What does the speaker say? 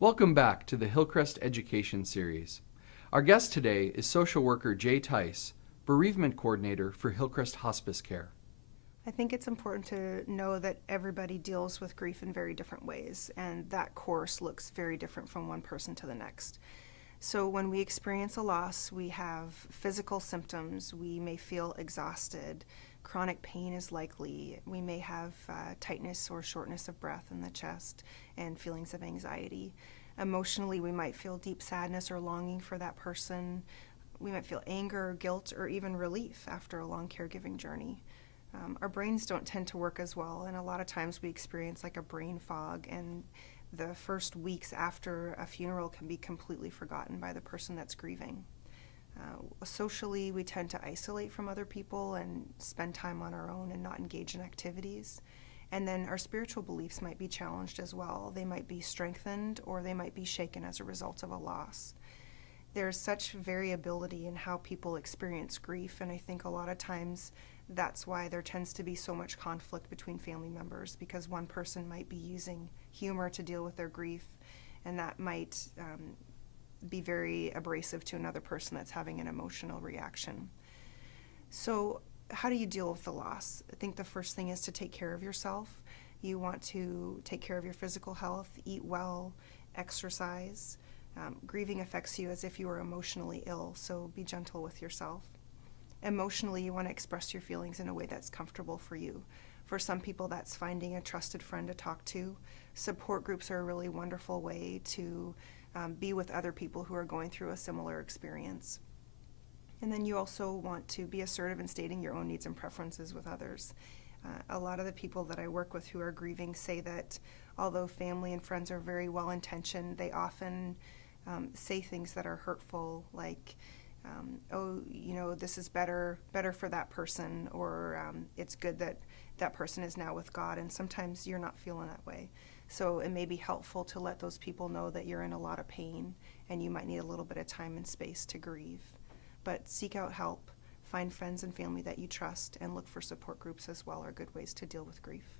Welcome back to the Hillcrest Education series. Our guest today is social worker Jea Theis, bereavement coordinator for Hillcrest Hospice Care. I think it's important to know that everybody deals with grief in very different ways, and that course looks very different from one person to the next. So when we experience a loss, we have physical symptoms. We may feel exhausted. Chronic pain is likely. We may have tightness or shortness of breath in the chest and feelings of anxiety. Emotionally, we might feel deep sadness or longing for that person. We might feel anger, guilt, or even relief after a long caregiving journey. Our brains don't tend to work as well, and a lot of times we experience like a brain fog, and the first weeks after a funeral can be completely forgotten by the person that's grieving. Socially, we tend to isolate from other people and spend time on our own and not engage in activities. And then our spiritual beliefs might be challenged as well. They might be strengthened or they might be shaken as a result of a loss. There's such variability in how people experience grief, and I think a lot of times that's why there tends to be so much conflict between family members, because one person might be using humor to deal with their grief, and that might be very abrasive to another person that's having an emotional reaction. So how do you deal with the loss? I think the first thing is to take care of yourself. You want to take care of your physical health, eat well, exercise. Grieving affects you as if you were emotionally ill, so be gentle with yourself. Emotionally, you want to express your feelings in a way that's comfortable for you. For some people, that's finding a trusted friend to talk to. Support groups are a really wonderful way to be with other people who are going through a similar experience. And then you also want to be assertive in stating your own needs and preferences with others. A lot of the people that I work with who are grieving say that although family and friends are very well intentioned, they often say things that are hurtful, like, this is better for that person, or it's good that that person is now with God, and sometimes you're not feeling that way. So it may be helpful to let those people know that you're in a lot of pain and you might need a little bit of time and space to grieve. But seek out help, find friends and family that you trust, and look for support groups as well are good ways to deal with grief.